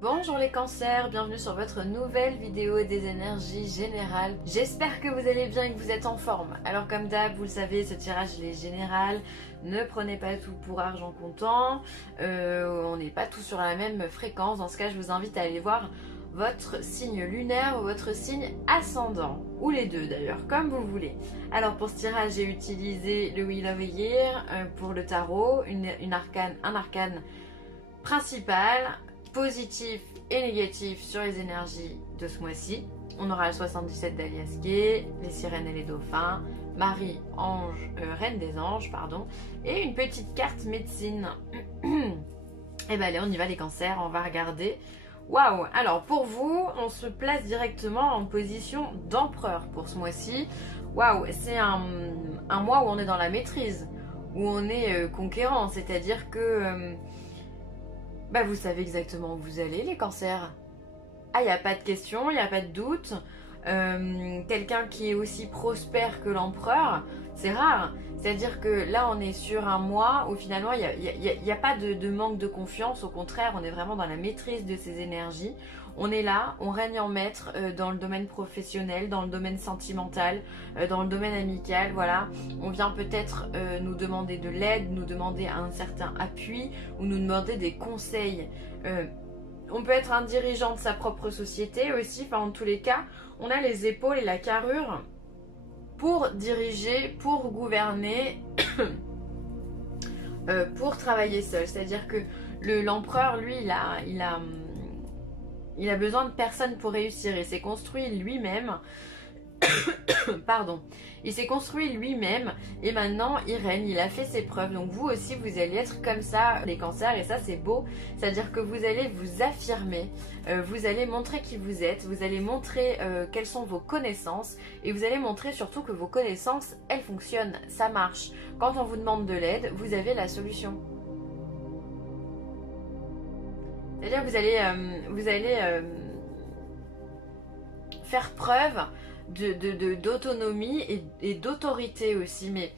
Bonjour les cancers, bienvenue sur votre nouvelle vidéo des énergies générales. J'espère que vous allez bien et que vous êtes en forme. Alors comme d'hab, vous le savez, ce tirage il est général. Ne prenez pas tout pour argent comptant. On n'est pas tous sur la même fréquence. Dans ce cas, je vous invite à aller voir votre signe lunaire ou votre signe ascendant. Ou les deux d'ailleurs, comme vous voulez. Alors pour ce tirage, j'ai utilisé le Wheel of the Year pour le tarot, un arcane principal, positif et négatif sur les énergies de ce mois-ci. On aura le 77 d'Alias Gay, les sirènes et les dauphins, Marie, ange, reine des anges, pardon, et une petite carte médecine. Et ben allez, on y va les cancers, on va regarder. Waouh! Alors pour vous, on se place directement en position d'empereur pour ce mois-ci. Waouh! C'est un mois où on est dans la maîtrise, où on est conquérant, c'est-à-dire que vous savez exactement où vous allez les cancers. Ah, il n'y a pas de question, il n'y a pas de doute. Quelqu'un qui est aussi prospère que l'empereur, c'est rare. C'est-à-dire que là, on est sur un mois où finalement, il n'y a pas de manque de confiance. Au contraire, on est vraiment dans la maîtrise de ses énergies. On est là, on règne en maître dans le domaine professionnel, dans le domaine sentimental, dans le domaine amical, voilà. On vient peut-être nous demander de l'aide, nous demander un certain appui ou nous demander des conseils. On peut être un dirigeant de sa propre société aussi, enfin en tous les cas, on a les épaules et la carrure pour diriger, pour gouverner, pour travailler seul. C'est-à-dire que l'empereur, lui, il a besoin de personne pour réussir. Il s'est construit lui-même. Pardon. Il s'est construit lui-même et maintenant il règne, il a fait ses preuves. Donc vous aussi vous allez être comme ça les cancers et ça c'est beau. C'est-à-dire que vous allez vous affirmer, vous allez montrer qui vous êtes, vous allez montrer quelles sont vos connaissances et vous allez montrer surtout que vos connaissances elles fonctionnent, ça marche. Quand on vous demande de l'aide, vous avez la solution. C'est-à-dire que vous allez faire preuve d'autonomie et d'autorité aussi, mais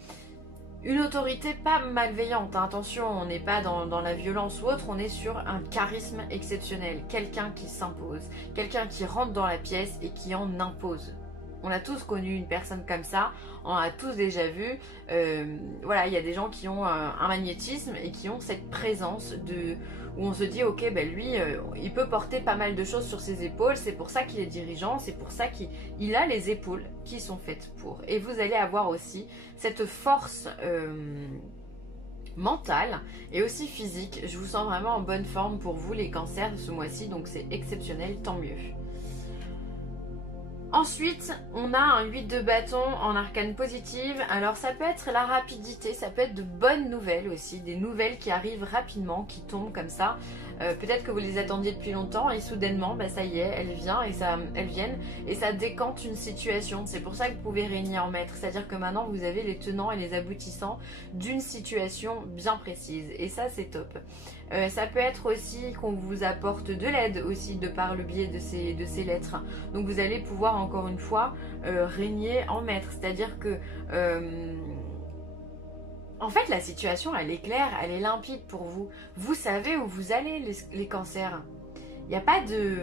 une autorité pas malveillante, hein. Attention, on n'est pas dans la violence ou autre, on est sur un charisme exceptionnel, quelqu'un qui s'impose, quelqu'un qui rentre dans la pièce et qui en impose. On a tous connu une personne comme ça, on a tous déjà vu, voilà, il y a des gens qui ont un magnétisme et qui ont cette présence où on se dit ok, lui, il peut porter pas mal de choses sur ses épaules, c'est pour ça qu'il est dirigeant, c'est pour ça qu'il a les épaules qui sont faites pour. Et vous allez avoir aussi cette force mentale et aussi physique. Je vous sens vraiment en bonne forme pour vous les cancers ce mois-ci, donc c'est exceptionnel, tant mieux. Ensuite, on a un 8 de bâton en arcane positive. Alors ça peut être la rapidité, ça peut être de bonnes nouvelles aussi, des nouvelles qui arrivent rapidement, qui tombent comme ça. Peut-être que vous les attendiez depuis longtemps et soudainement, ça y est, elles viennent et ça décante une situation. C'est pour ça que vous pouvez régner en maître. C'est-à-dire que maintenant, vous avez les tenants et les aboutissants d'une situation bien précise. Et ça, c'est top. Ça peut être aussi qu'on vous apporte de l'aide aussi de par le biais de ces lettres. Donc vous allez pouvoir encore une fois régner en maître. C'est-à-dire que en fait la situation elle est claire, elle est limpide pour vous. Vous savez où vous allez les cancers. Il n'y a pas de...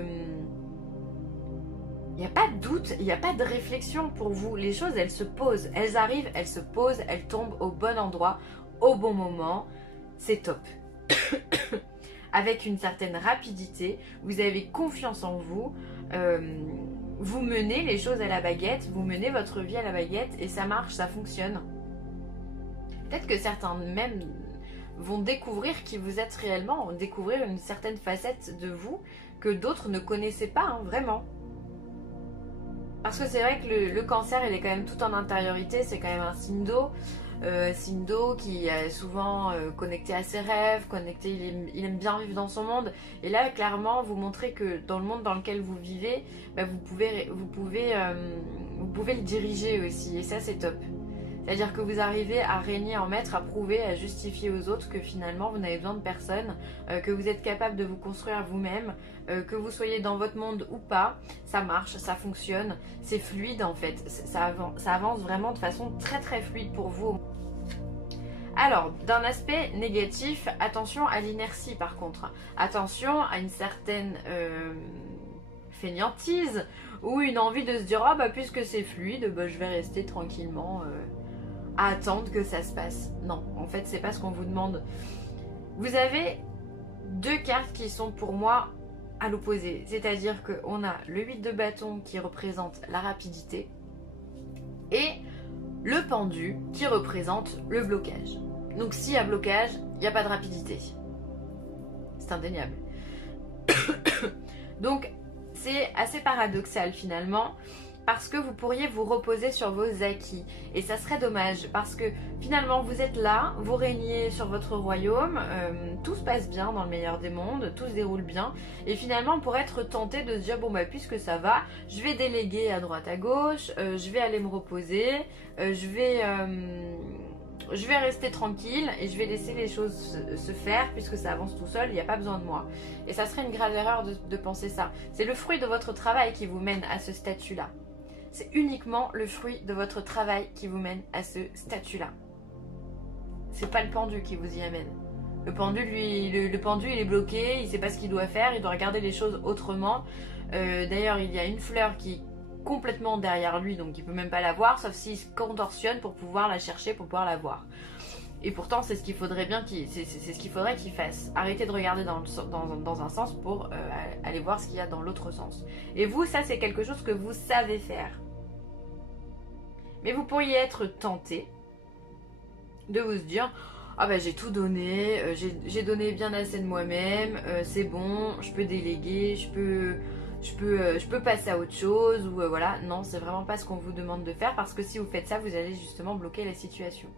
Il n'y a pas de doute, il n'y a pas de réflexion pour vous. Les choses elles se posent, elles arrivent, elles se posent, elles tombent au bon endroit, au bon moment. C'est top. Avec une certaine rapidité, vous avez confiance en vous, vous menez les choses à la baguette, vous menez votre vie à la baguette et ça marche, ça fonctionne. Peut-être que certains même vont découvrir qui vous êtes réellement, découvrir une certaine facette de vous que d'autres ne connaissaient pas, hein, vraiment. Parce que c'est vrai que le cancer, il est quand même tout en intériorité, c'est quand même un signe d'eau. Signe d'eau qui est souvent connecté à ses rêves, il aime bien vivre dans son monde. Et là, clairement, vous montrez que dans le monde dans lequel vous vivez, vous pouvez le diriger aussi. Et ça, c'est top. C'est-à-dire que vous arrivez à régner en maître, à prouver, à justifier aux autres que finalement vous n'avez besoin de personne, que vous êtes capable de vous construire vous-même, que vous soyez dans votre monde ou pas, ça marche, ça fonctionne, c'est fluide en fait, ça avance vraiment de façon très très fluide pour vous. Alors, d'un aspect négatif, attention à l'inertie par contre. Attention à une certaine fainéantise ou une envie de se dire « Ah bah puisque c'est fluide, bah, je vais rester tranquillement à attendre que ça se passe. » Non, en fait c'est pas ce qu'on vous demande. Vous avez deux cartes qui sont pour moi à l'opposé. C'est-à-dire qu'on a le 8 de bâton qui représente la rapidité et le pendu qui représente le blocage. Donc s'il y a blocage, il n'y a pas de rapidité. C'est indéniable. Donc c'est assez paradoxal finalement parce que vous pourriez vous reposer sur vos acquis et ça serait dommage parce que finalement vous êtes là, vous régnez sur votre royaume, tout se passe bien dans le meilleur des mondes, tout se déroule bien et finalement on pourrait être tenté de se dire bon bah puisque ça va, je vais déléguer à droite à gauche, je vais aller me reposer, je vais rester tranquille et je vais laisser les choses se faire puisque ça avance tout seul, il n'y a pas besoin de moi. Et ça serait une grave erreur de penser ça. C'est le fruit de votre travail qui vous mène à ce statut-là. C'est uniquement le fruit de votre travail qui vous mène à ce statut-là. C'est pas le pendu qui vous y amène. Le pendu, lui, le pendu, il est bloqué, il sait pas ce qu'il doit faire, il doit regarder les choses autrement. D'ailleurs, il y a une fleur qui complètement derrière lui, donc il peut même pas la voir, sauf s'il se contorsionne pour pouvoir la chercher, pour pouvoir la voir. Et pourtant, c'est ce qu'il faudrait bien c'est ce qu'il faudrait qu'il fasse. Arrêtez de regarder dans un sens pour aller voir ce qu'il y a dans l'autre sens. Et vous, ça c'est quelque chose que vous savez faire. Mais vous pourriez être tenté de vous dire ah ben j'ai tout donné, j'ai donné bien assez de moi-même, c'est bon, je peux déléguer, je peux passer à autre chose ou voilà. Non, c'est vraiment pas ce qu'on vous demande de faire parce que si vous faites ça, vous allez justement bloquer la situation.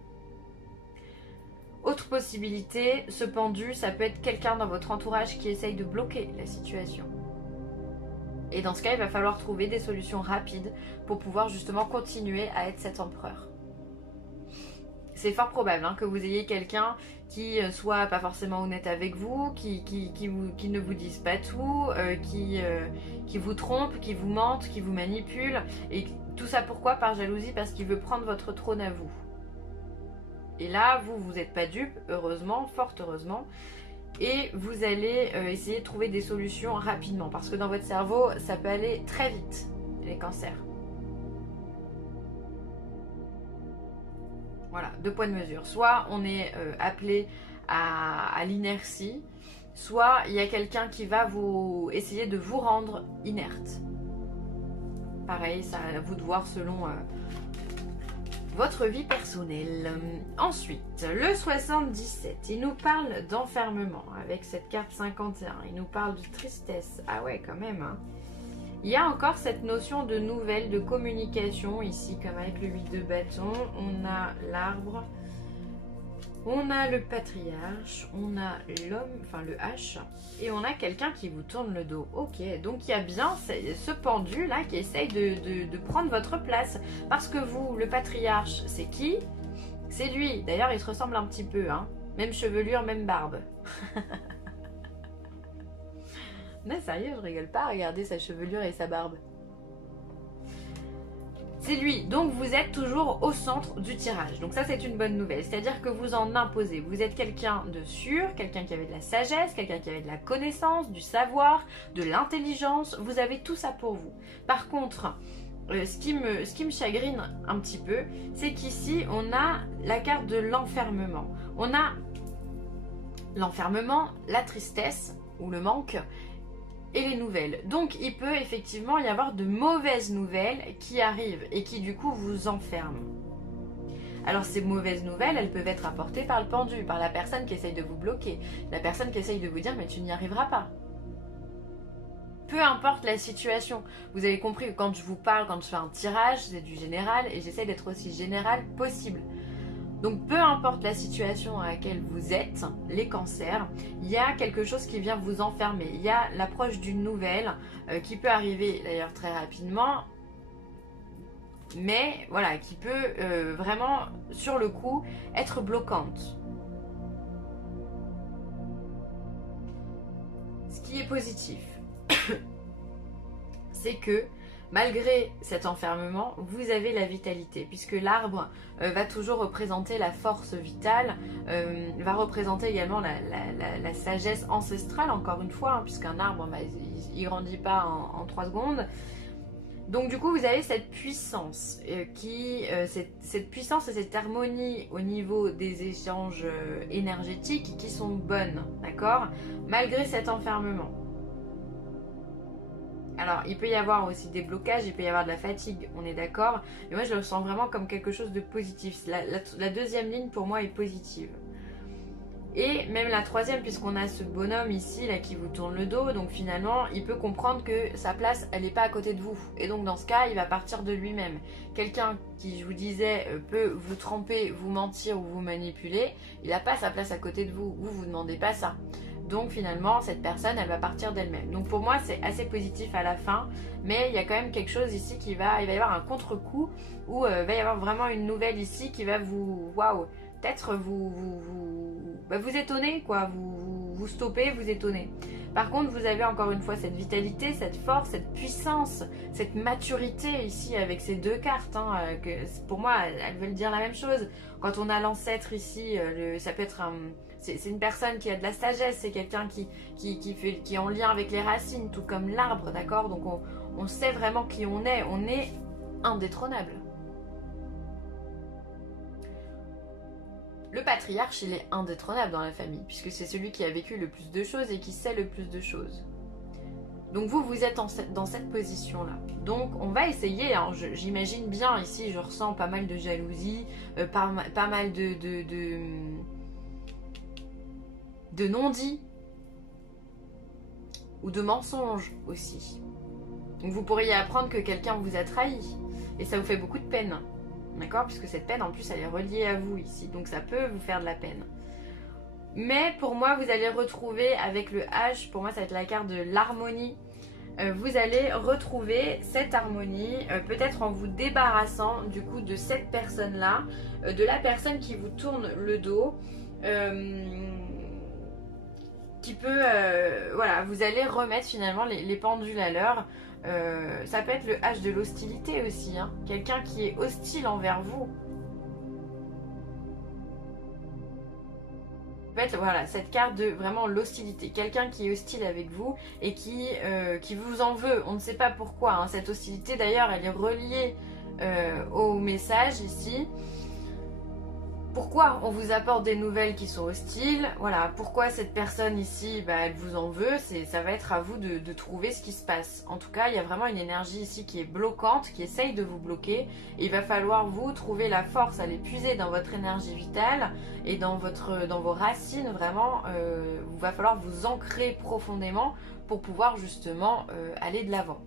Autre possibilité, ce pendu, ça peut être quelqu'un dans votre entourage qui essaye de bloquer la situation. Et dans ce cas, il va falloir trouver des solutions rapides pour pouvoir justement continuer à être cet empereur. C'est fort probable que vous ayez quelqu'un qui soit pas forcément honnête avec vous, qui ne vous dise pas tout, qui vous trompe, qui vous mente, qui vous manipule. Et tout ça pourquoi? Par jalousie, parce qu'il veut prendre votre trône à vous. Et là, vous n'êtes pas dupe, heureusement, fort heureusement. Et vous allez essayer de trouver des solutions rapidement. Parce que dans votre cerveau, ça peut aller très vite, les cancers. Voilà, deux points de mesure. Soit on est appelé à l'inertie, soit il y a quelqu'un qui va essayer de vous rendre inerte. Pareil, ça à vous de voir selon votre vie personnelle. Ensuite, le 77, il nous parle d'enfermement avec cette carte 51. Il nous parle de tristesse. Ah ouais, quand même. Hein. Il y a encore cette notion de nouvelles, de communication ici, comme avec le 8 de bâton. On a l'arbre, on a le patriarche, on a l'homme, enfin le H, et on a quelqu'un qui vous tourne le dos. Ok, donc il y a bien ce pendu là qui essaye de prendre votre place. Parce que vous, le patriarche, c'est qui? C'est lui. D'ailleurs, il se ressemble un petit peu, hein. Même chevelure, même barbe. Mais sérieux, je rigole pas, regardez sa chevelure et sa barbe. C'est lui, donc vous êtes toujours au centre du tirage. Donc ça c'est une bonne nouvelle, c'est-à-dire que vous en imposez. Vous êtes quelqu'un de sûr, quelqu'un qui avait de la sagesse, quelqu'un qui avait de la connaissance, du savoir, de l'intelligence. Vous avez tout ça pour vous. Par contre, ce qui me chagrine un petit peu, c'est qu'ici on a la carte de l'enfermement. On a l'enfermement, la tristesse ou le manque et les nouvelles. Donc il peut effectivement y avoir de mauvaises nouvelles qui arrivent et qui du coup vous enferment. Alors ces mauvaises nouvelles, elles peuvent être apportées par le pendu, par la personne qui essaye de vous bloquer, la personne qui essaye de vous dire mais tu n'y arriveras pas. Peu importe la situation. Vous avez compris que quand je vous parle, quand je fais un tirage, c'est du général et j'essaie d'être aussi général possible. Donc peu importe la situation à laquelle vous êtes, les cancers, il y a quelque chose qui vient vous enfermer. Il y a l'approche d'une nouvelle qui peut arriver d'ailleurs très rapidement, mais voilà, qui peut vraiment sur le coup être bloquante. Ce qui est positif, c'est que Malgré cet enfermement, vous avez la vitalité, puisque l'arbre va toujours représenter la force vitale, va représenter également la sagesse ancestrale, encore une fois, hein, puisqu'un arbre, bah, il grandit pas en 3 secondes. Donc du coup, vous avez cette puissance, cette puissance et cette harmonie au niveau des échanges énergétiques qui sont bonnes, d'accord? Malgré cet enfermement. Alors, il peut y avoir aussi des blocages, il peut y avoir de la fatigue, on est d'accord. Mais moi, je le sens vraiment comme quelque chose de positif. La deuxième ligne, pour moi, est positive. Et même la troisième, puisqu'on a ce bonhomme ici, là, qui vous tourne le dos. Donc, finalement, il peut comprendre que sa place, elle n'est pas à côté de vous. Et donc, dans ce cas, il va partir de lui-même. Quelqu'un qui, je vous disais, peut vous tromper, vous mentir ou vous manipuler, il n'a pas sa place à côté de vous. Vous ne demandez pas ça. Donc finalement, cette personne, elle va partir d'elle-même. Donc pour moi, c'est assez positif à la fin. Mais il y a quand même quelque chose ici il va y avoir un contre-coup où il va y avoir vraiment une nouvelle ici qui va vous, waouh, peut-être vous étonner, quoi. Vous stopper, vous étonner. Par contre, vous avez encore une fois cette vitalité, cette force, cette puissance, cette maturité ici avec ces deux cartes. Hein, que pour moi, elles veulent dire la même chose. Quand on a l'ancêtre ici, ça peut être un... C'est une personne qui a de la sagesse, c'est quelqu'un qui est en lien avec les racines, tout comme l'arbre, d'accord? Donc on sait vraiment qui on est indétrônable. Le patriarche, il est indétrônable dans la famille, puisque c'est celui qui a vécu le plus de choses et qui sait le plus de choses. Donc vous êtes dans cette position-là. Donc on va essayer, hein, j'imagine bien ici, je ressens pas mal de jalousie, pas mal de non-dits ou de mensonges aussi. Donc vous pourriez apprendre que quelqu'un vous a trahi et ça vous fait beaucoup de peine, d'accord? Puisque cette peine en plus elle est reliée à vous ici, donc ça peut vous faire de la peine. Mais pour moi vous allez retrouver avec le H, pour moi ça va être la carte de l'harmonie. Vous allez retrouver cette harmonie, peut-être en vous débarrassant du coup de cette personne-là, de la personne qui vous tourne le dos. Qui peut, voilà, vous allez remettre finalement les pendules à l'heure. Ça peut être le H de l'hostilité aussi, hein. Quelqu'un qui est hostile envers vous. Peut être, voilà, cette carte de vraiment l'hostilité. Quelqu'un qui est hostile avec vous et qui vous en veut. On ne sait pas pourquoi, hein. Cette hostilité d'ailleurs, elle est reliée au message ici. Pourquoi on vous apporte des nouvelles qui sont hostiles? Voilà, pourquoi cette personne ici, bah, elle vous en veut? Ça va être à vous de trouver ce qui se passe. En tout cas, il y a vraiment une énergie ici qui est bloquante, qui essaye de vous bloquer. Et il va falloir vous trouver la force à les puiser dans votre énergie vitale et dans vos racines. Vraiment, il va falloir vous ancrer profondément pour pouvoir justement aller de l'avant.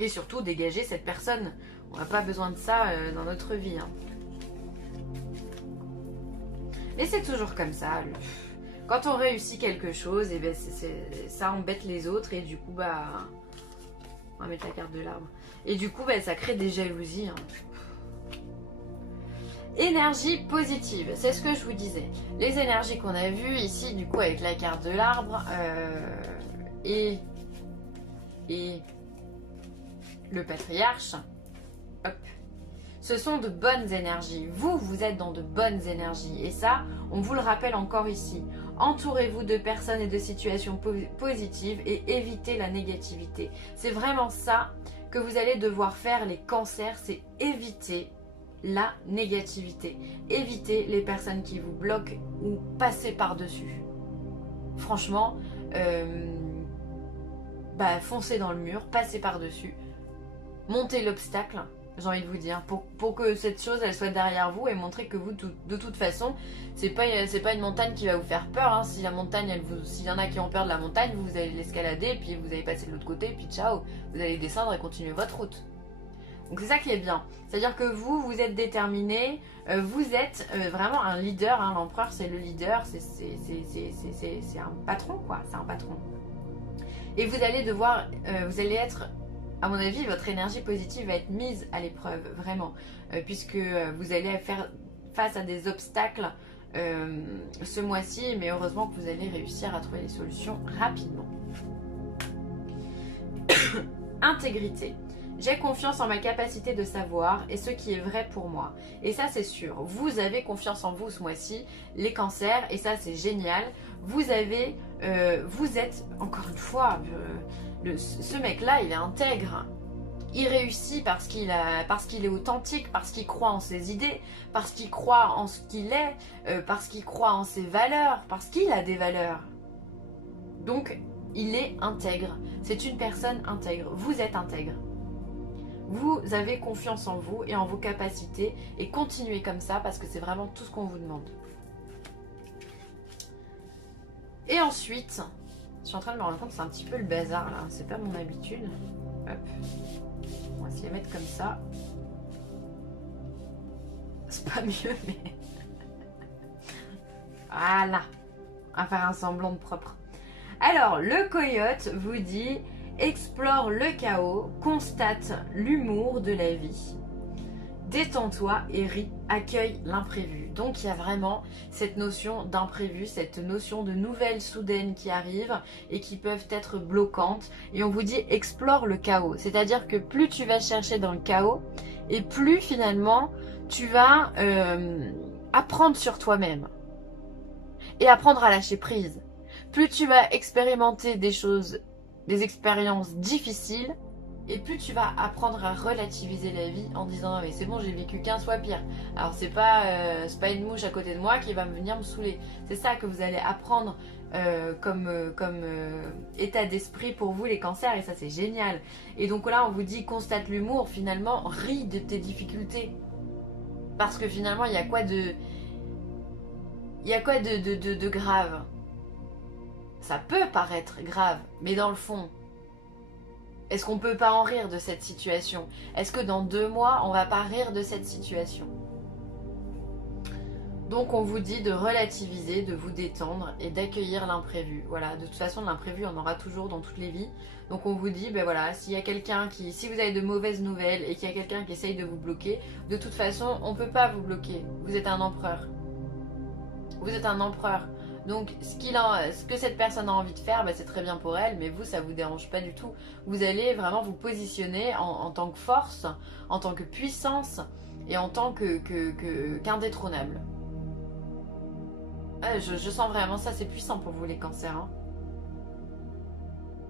Et surtout dégager cette personne. On n'a pas besoin de ça dans notre vie, hein. Et c'est toujours comme ça. Quand on réussit quelque chose, et ben ça embête les autres et du coup, bah, on va mettre la carte de l'arbre. Et du coup, bah, ça crée des jalousies. Hein. Énergie positive, c'est ce que je vous disais. Les énergies qu'on a vues ici, du coup, avec la carte de l'arbre et le patriarche, hop. Ce sont de bonnes énergies. Vous êtes dans de bonnes énergies. Et ça, on vous le rappelle encore ici. Entourez-vous de personnes et de situations positives et évitez la négativité. C'est vraiment ça que vous allez devoir faire, les cancers, c'est éviter la négativité. Évitez les personnes qui vous bloquent ou passez par-dessus. Franchement, foncez dans le mur, passez par-dessus. Montez l'obstacle. J'ai envie de vous dire, pour que cette chose elle soit derrière vous et montrer que vous de toute façon c'est pas une montagne qui va vous faire peur, hein. Si la montagne s'il y en a qui ont peur de la montagne, vous allez l'escalader puis vous allez passer de l'autre côté puis ciao, vous allez descendre et continuer votre route. Donc c'est ça qui est bien, c'est à dire que vous êtes déterminé, vous êtes vraiment un leader, hein. L'empereur c'est le leader, c'est un patron quoi, c'est un patron. Et vous allez devoir, vous allez être, à mon avis, votre énergie positive va être mise à l'épreuve, vraiment, puisque vous allez faire face à des obstacles ce mois-ci, mais heureusement que vous allez réussir à trouver les solutions rapidement. Intégrité. J'ai confiance en ma capacité de savoir et ce qui est vrai pour moi. Et ça, c'est sûr. Vous avez confiance en vous ce mois-ci, les cancers, et ça, c'est génial. Vous êtes, encore une fois, ce mec-là, il est intègre. Il réussit parce qu'il est authentique, parce qu'il croit en ses idées, parce qu'il croit en ce qu'il est, parce qu'il croit en ses valeurs, parce qu'il a des valeurs. Donc, il est intègre. C'est une personne intègre. Vous êtes intègre. Vous avez confiance en vous et en vos capacités et continuez comme ça parce que c'est vraiment tout ce qu'on vous demande. Et ensuite, je suis en train de me rendre compte que c'est un petit peu le bazar là, c'est pas mon habitude. Hop. On va se les mettre comme ça. C'est pas mieux mais... Voilà. On va faire un semblant de propre. Alors, le coyote vous dit... Explore le chaos, constate l'humour de la vie. Détends-toi et ris, accueille l'imprévu. Donc il y a vraiment cette notion d'imprévu, cette notion de nouvelles soudaines qui arrivent et qui peuvent être bloquantes. Et on vous dit explore le chaos. C'est-à-dire que plus tu vas chercher dans le chaos et plus finalement tu vas apprendre sur toi-même et apprendre à lâcher prise. Plus tu vas expérimenter des expériences difficiles et plus tu vas apprendre à relativiser la vie en disant non mais c'est bon, j'ai vécu 15 fois pire. Alors c'est pas une mouche à côté de moi qui va venir me saouler. C'est ça que vous allez apprendre comme état d'esprit pour vous les cancers et ça c'est génial. Et donc là on vous dit constate l'humour, finalement ris de tes difficultés. Parce que finalement il y a quoi de grave? Ça peut paraître grave, mais dans le fond, est-ce qu'on peut pas en rire de cette situation? Est-ce que dans 2 mois, on va pas rire de cette situation? Donc on vous dit de relativiser, de vous détendre et d'accueillir l'imprévu. Voilà, de toute façon l'imprévu on en aura toujours dans toutes les vies. Donc on vous dit, ben voilà, s'il y a quelqu'un si vous avez de mauvaises nouvelles et qu'il y a quelqu'un qui essaye de vous bloquer, de toute façon on peut pas vous bloquer. Vous êtes un empereur. Vous êtes un empereur. Donc ce que cette personne a envie de faire, bah, c'est très bien pour elle, mais vous, ça ne vous dérange pas du tout. Vous allez vraiment vous positionner en tant que force, en tant que puissance et en tant qu'indétrônable. Je sens vraiment ça, c'est puissant pour vous les cancers. Hein.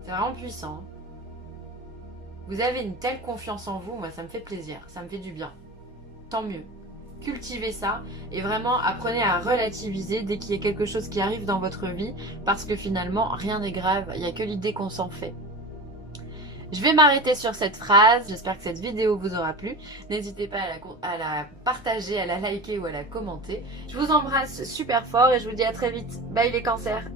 C'est vraiment puissant. Hein. Vous avez une telle confiance en vous, moi ça me fait plaisir, ça me fait du bien. Tant mieux. Cultivez ça et vraiment apprenez à relativiser dès qu'il y a quelque chose qui arrive dans votre vie parce que finalement rien n'est grave, il n'y a que l'idée qu'on s'en fait. Je vais m'arrêter sur cette phrase, j'espère que cette vidéo vous aura plu. N'hésitez pas à la partager, à la liker ou à la commenter. Je vous embrasse super fort et je vous dis à très vite. Bye les cancers!